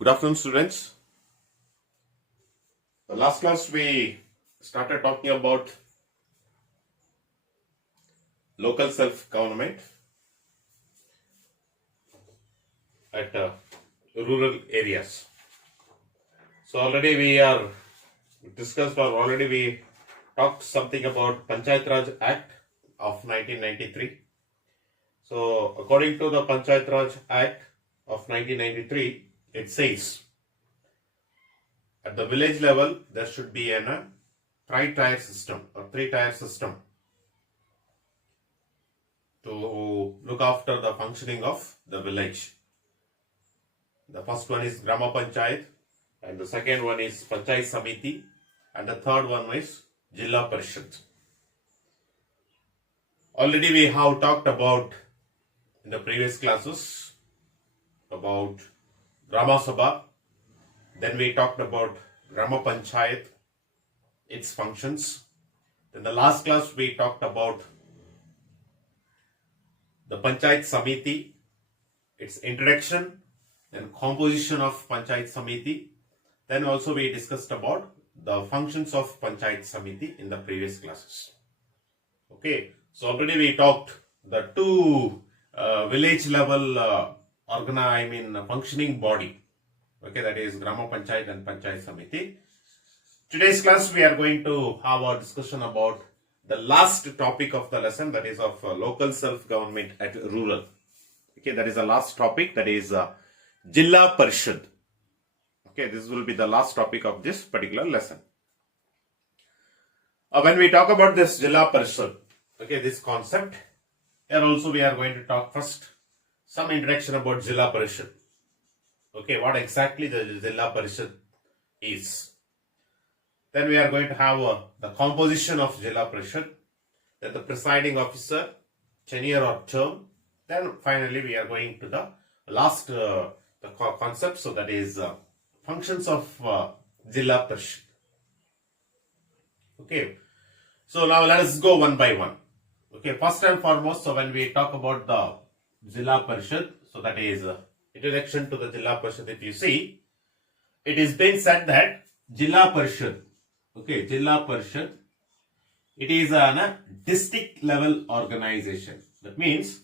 Good afternoon, students. The last class we started talking about local self-government at rural areas. So already we talked something about Panchayat Raj Act of 1993. So according to the Panchayat Raj Act of 1993, it says at the village level there should be a three-tier system to look after the functioning of the village. The first one is Grama Panchayat, and the second one is Panchayat Samiti, and the third one is Jilla Parishad. Already we have talked about in the previous classes about Grama Sabha. Then we talked about Grama Panchayat, its functions. Then the last class we talked about the Panchayat Samiti, its introduction and composition of Panchayat Samiti. Then also we discussed about the functions of Panchayat Samiti in the previous classes. Okay, so already we talked the two village level functioning body. Okay, that is Grama Panchayat and Panchayat Samiti. Today's class we are going to have a discussion about the last topic of the lesson, that is of local self-government at rural. Okay, that is the last topic, that is Jilla Parishad. Okay, this will be the last topic of this particular lesson. When we talk about this Jilla Parishad, okay, this concept, here also we are going to talk first some introduction about Jilla Parishad. Okay, what exactly the Jilla Parishad is. Then we are going to have the composition of Jilla Parishad, then the presiding officer, tenure or term. Then finally we are going to the last concept, so that is functions of Jilla Parishad. Okay, so now let us go one by one. Okay, first and foremost, so when we talk about the Jilla Parishad, so that is introduction to the Jilla Parishad. If you see, it is being said that Jilla Parishad, okay, Jilla Parishad, it is a district level organization. That means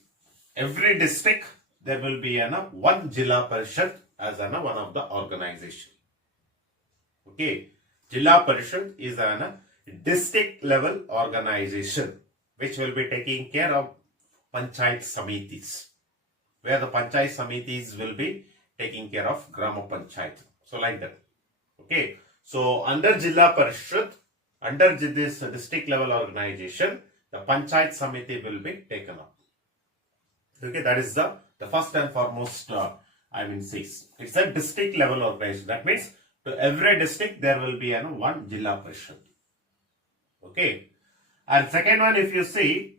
every district there will be one Jilla Parishad as one of the organization. Okay, Jilla Parishad is a district level organization which will be taking care of Panchayat Samitis, where the Panchayat Samitis will be taking care of Grama Panchayat. So like that. Okay. So under Jilla Parishad, under this district level organization, the Panchayat Samiti will be taken up. Okay, that is the first and foremost says. It's a district level organization. That means to every district there will be one Jilla Parishad. Okay. And second one, if you see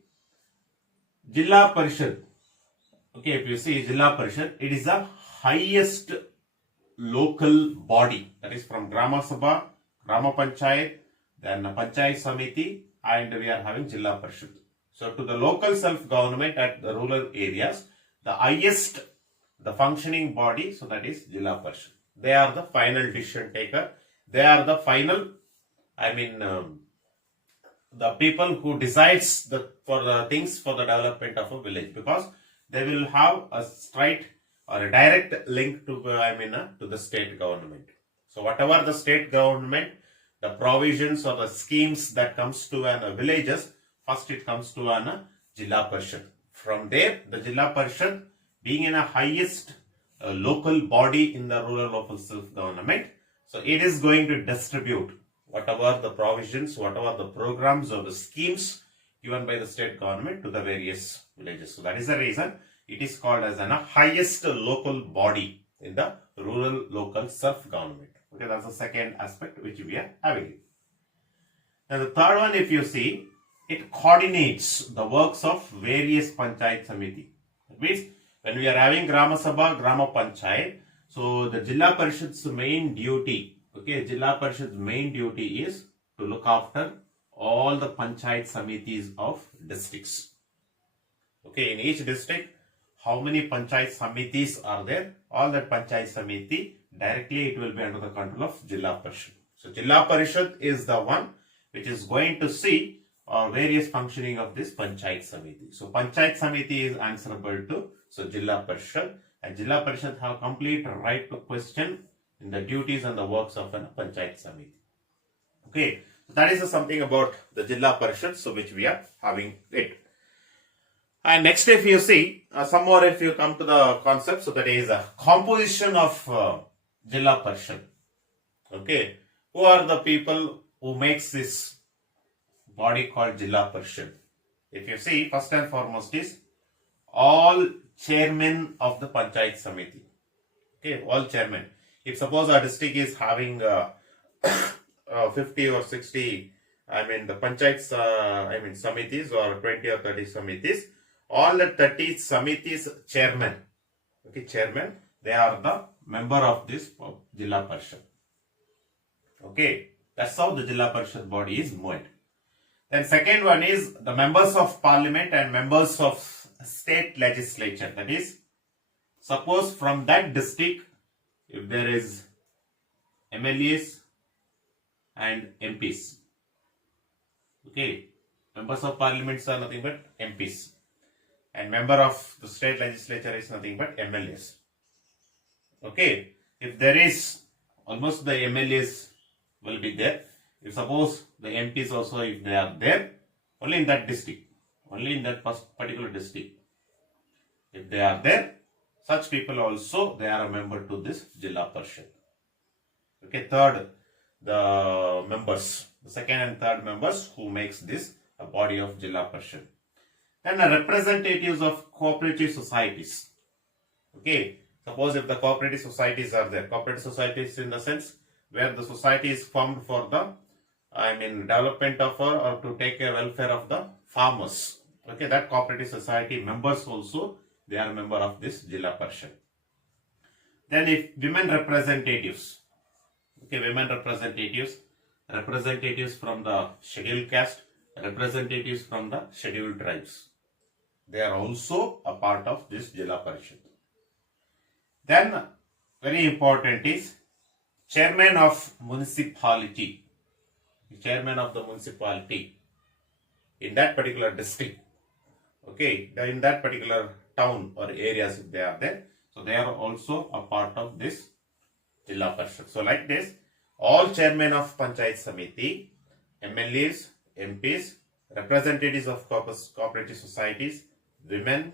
Jilla Parishad, okay, if you see Jilla Parishad, it is the highest local body, that is from Grama Sabha, Grama Panchayat, then Panchayat Samiti, and we are having Jilla Parishad. So to the local self-government at the rural areas, the highest, the functioning body, so that is Jilla Parishad. They are the final decision taker. They are the final, the people who decides for the things for the development of a village, because they will have a straight or a direct link to the state government. So whatever the state government, the provisions or the schemes that comes to villages, first it comes to Jilla Parishad. From there, the Jilla Parishad being in a highest local body in the rural local self-government, so it is going to distribute whatever the provisions, whatever the programs or the schemes given by the state government to the various villages. So that is the reason it is called as a highest local body in the rural local self-government. Okay, that's the second aspect which we are having. And the third one, if you see, it coordinates the works of various Panchayat Samiti. That means when we are having Grama Sabha, Grama Panchayat, so the Jilla Parishad's main duty, okay, Jilla Parishad's main duty is to look after all the Panchayat Samitis of districts. Okay, in each district, how many Panchayat Samitis are there? All that Panchayat Samiti directly it will be under the control of Jilla Parishad. So Jilla Parishad is the one which is going to see various functioning of this Panchayat Samiti. So Panchayat Samiti is answerable to Jilla Parishad, and Jilla Parishad have complete right to question in the duties and the works of a Panchayat Samiti. Okay, so that is something about the Jilla Parishad, so which we are having it. And next, if you see some more, if you come to the concept, so that is a composition of Jilla Parishad. Okay, who are the people who makes this body called Jilla Parishad? If you see, first and foremost is all chairmen of the Panchayat Samiti. Okay, all chairmen. If suppose our district is having 50 or 60, the panchayats, samitis, or 20 or 30 samitis, all the 30 samitis chairman, they are the member of this Jilla Parishad. Okay, that's how the Jilla Parishad body is moved. Then second one is the members of parliament and members of state legislature. That is, suppose from that district, if there is MLAs and MPs. Okay, members of parliaments are nothing but MPs, and member of the state legislature is nothing but MLAs. Okay, if there is almost the MLAs will be there. If suppose the MPs also, if they are there, only in that district, only in that particular district, if they are there, such people also, they are a member to this Jilla Parishad. Okay, third, the members, the second and third members who makes this a body of Jilla Parishad. Then the representatives of cooperative societies. Okay, suppose if the cooperative societies are there, cooperative societies in the sense where the society is formed for the development of or to take care welfare of the farmers. Okay, that cooperative society members also, they are member of this Jilla Parishad. Then if women representatives, okay, women representatives from the scheduled caste, representatives from the scheduled tribes, they are also a part of this Jilla Parishad. Then very important is chairman of municipality, chairman of the municipality in that particular district. Okay, in that particular town or areas, if they are there, so they are also a part of this Jilla Parishad. So like this, all chairmen of Panchayat Samiti, MLAs, MPs, representatives of cooperative societies, women,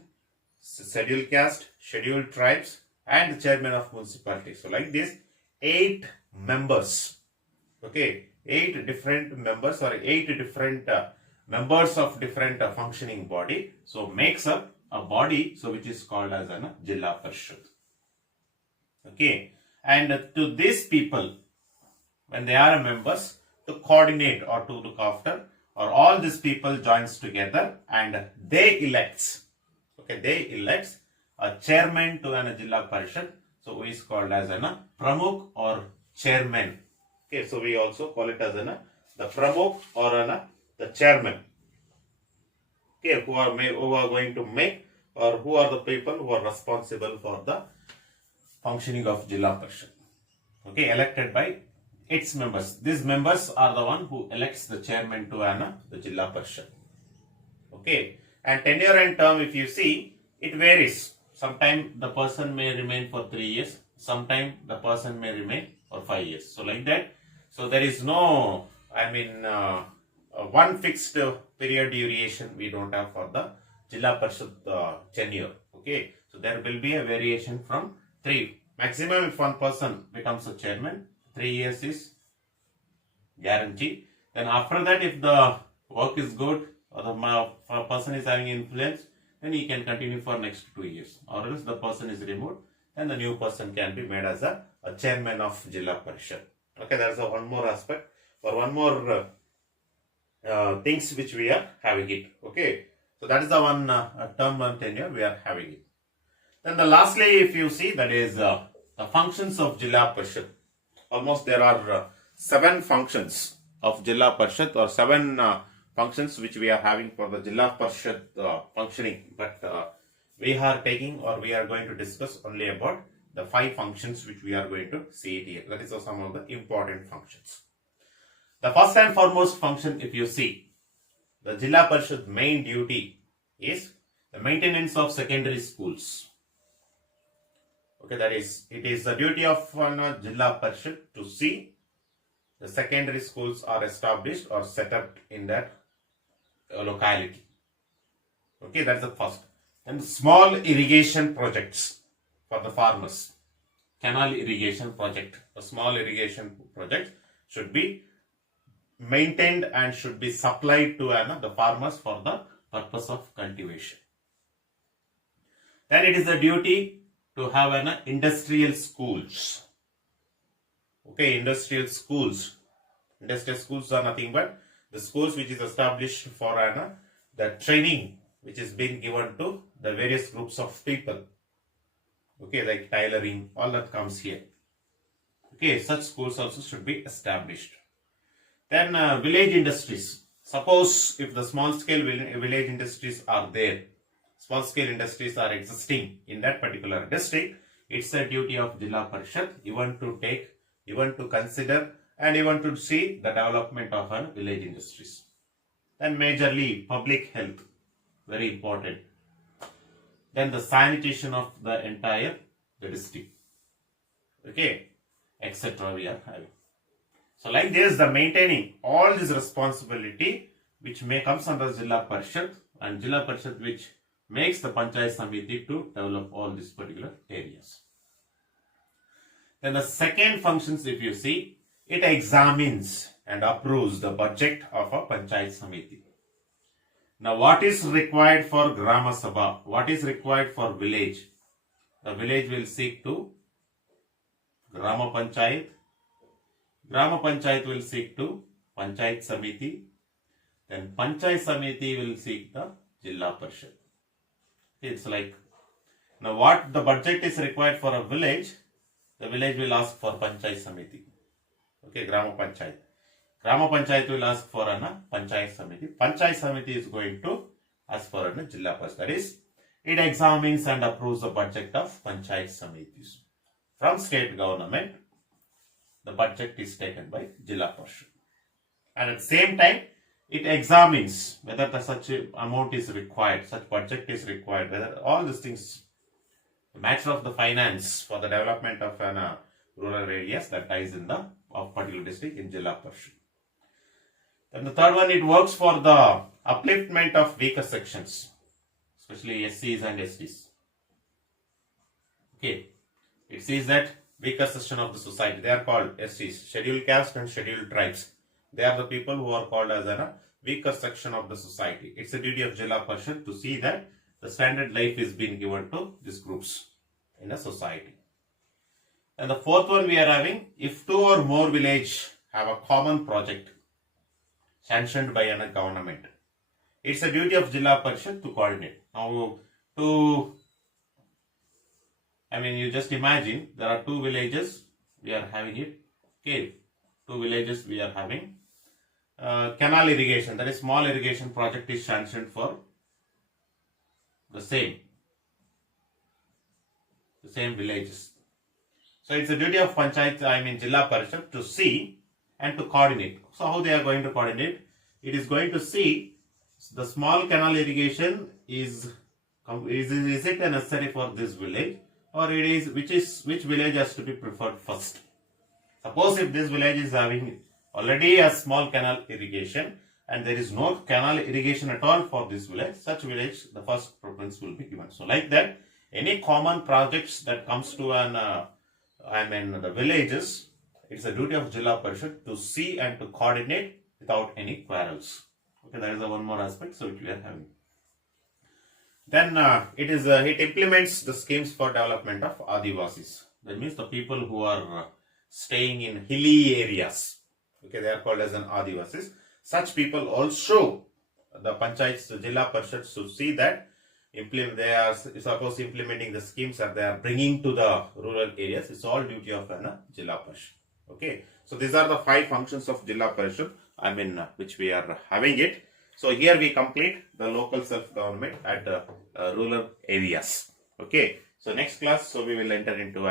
scheduled caste, scheduled tribes, and the chairman of municipality. So like this, 8 members. Okay, 8 different members or 8 different members of different functioning body. So makes up a body, so which is called as a Jilla Parishad. Okay, and to these people, when they are members, to coordinate or to look after, or all these people joins together and they elects. Okay, they elects a chairman to a Jilla Parishad, so who is called as a Pramukh or chairman. Okay, so we also call it as the Pramukh or the chairman. Okay, who are going to make, or who are the people who are responsible for the functioning of Jilla Parishad. Okay, elected by its members. These members are the one who elects the chairman to the Jilla Parishad. Okay, and tenure and term, if you see, it varies. Sometimes the person may remain for 3 years. Sometimes the person may remain for 5 years. So like that. So there is no, one fixed period duration we don't have for the Jilla Parishad tenure. Okay, so there will be a variation from 3. Maximum if one person becomes a chairman, 3 years is guaranteed. Then after that, if the work is good or the person is having influence, then he can continue for next 2 years. Or else the person is removed, and the new person can be made as a chairman of Jilla Parishad. Okay, there is one more aspect or one more things which we are having it. Okay, so that is the one term and tenure we are having it. Then the lastly, if you see, that is the functions of Jilla Parishad. Almost there are 7 functions of Jilla Parishad, or 7 functions which we are having for the Jilla Parishad functioning. But we are taking, or we are going to discuss only about the 5 functions which we are going to see it here. That is some of the important functions. The first and foremost function, if you see, the Jilla Parishad main duty is the maintenance of secondary schools. Okay, that is, it is the duty of Jilla Parishad to see the secondary schools are established or set up in that locality. Okay, that's the first. And small irrigation projects for the farmers. Canal irrigation project, a small irrigation project should be maintained and should be supplied to the farmers for the purpose of cultivation. Then it is the duty to have industrial schools. Okay, industrial schools. Industrial schools are nothing but the schools which is established for the training which is being given to the various groups of people. Okay, like tailoring, all that comes here. Okay, such schools also should be established. Then village industries. Suppose if the small scale village industries are there, small scale industries are existing in that particular district, it's a duty of Jilla Parishad even to take, even to consider and even to see the development of village industries. Then majorly public health, very important. Then the sanitation of the entire district. Okay, etc. we are having. So like this, the maintaining all this responsibility which may comes under Jilla Parishad, and Jilla Parishad which makes the Panchayat Samiti to develop all these particular areas. Then the second functions, if you see, it examines and approves the budget of a Panchayat Samiti. Now what is required for Grama Sabha? What is required for village? The village will seek to Grama Panchayat. Grama Panchayat will seek to Panchayat Samiti. Then Panchayat Samiti will seek the Jilla Parishad. It's like, now what the budget is required for a village, the village will ask for Panchayat Samiti. Okay, Grama Panchayat. Grama Panchayat will ask for Panchayat Samiti. Panchayat Samiti is going to ask for Jilla Parishad. That is, it examines and approves the budget of Panchayat Samitis. From state government, the budget is taken by Jilla Parishad. And at the same time, it examines whether such amount is required, such budget is required, whether all these things, the matter of the finance for the development of rural areas, that lies in the of particular district in Jilla Parishad. Then the third one, it works for the upliftment of weaker sections, especially SCs and STs. Okay, it says that weaker section of the society, they are called STs, scheduled caste and scheduled tribes. They are the people who are called as a weaker section of the society. It's the duty of Jilla Parishad to see that the standard life is being given to these groups in a society. And the fourth one we are having, if 2 or more village have a common project sanctioned by a government, it's a duty of Jilla Parishad to coordinate. Now, you just imagine there are 2 villages we are having it. Okay, 2 villages we are having. Canal irrigation, that is small irrigation project is sanctioned for the same villages. So it's a duty of Panchayat, Jilla Parishad to see and to coordinate. So how they are going to coordinate? It is going to see the small canal irrigation is it necessary for this village, or it is which village has to be preferred first. Suppose if this village is having already a small canal irrigation and there is no canal irrigation at all for this village, such village the first preference will be given. So like that, any common projects that comes to the villages, it's a duty of Jilla Parishad to see and to coordinate without any quarrels. Okay, that is the one more aspect so which we are having. Then it implements the schemes for development of Adivasis. That means the people who are staying in hilly areas. Okay, they are called as an Adivasis. Such people also, the Panchayats, Jilla Parishad should see that they are suppose implementing the schemes that they are bringing to the rural areas. It's all duty of Jilla Parishad. Okay, so these are the 5 functions of Jilla Parishad, which we are having it. So here we complete the local self-government at the rural areas. Okay, So next class, so we will enter into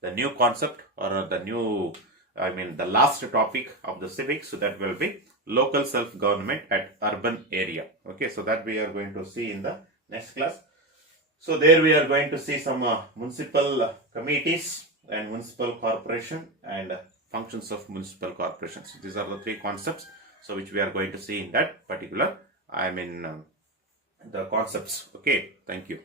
the new concept or the last topic of the civics. So that will be local self-government at urban area. Okay, so that we are going to see in the next class. So there we are going to see some municipal committees and municipal corporation and functions of municipal corporations. These are the three concepts, so which we are going to see in that particular, the concepts. Okay, thank you.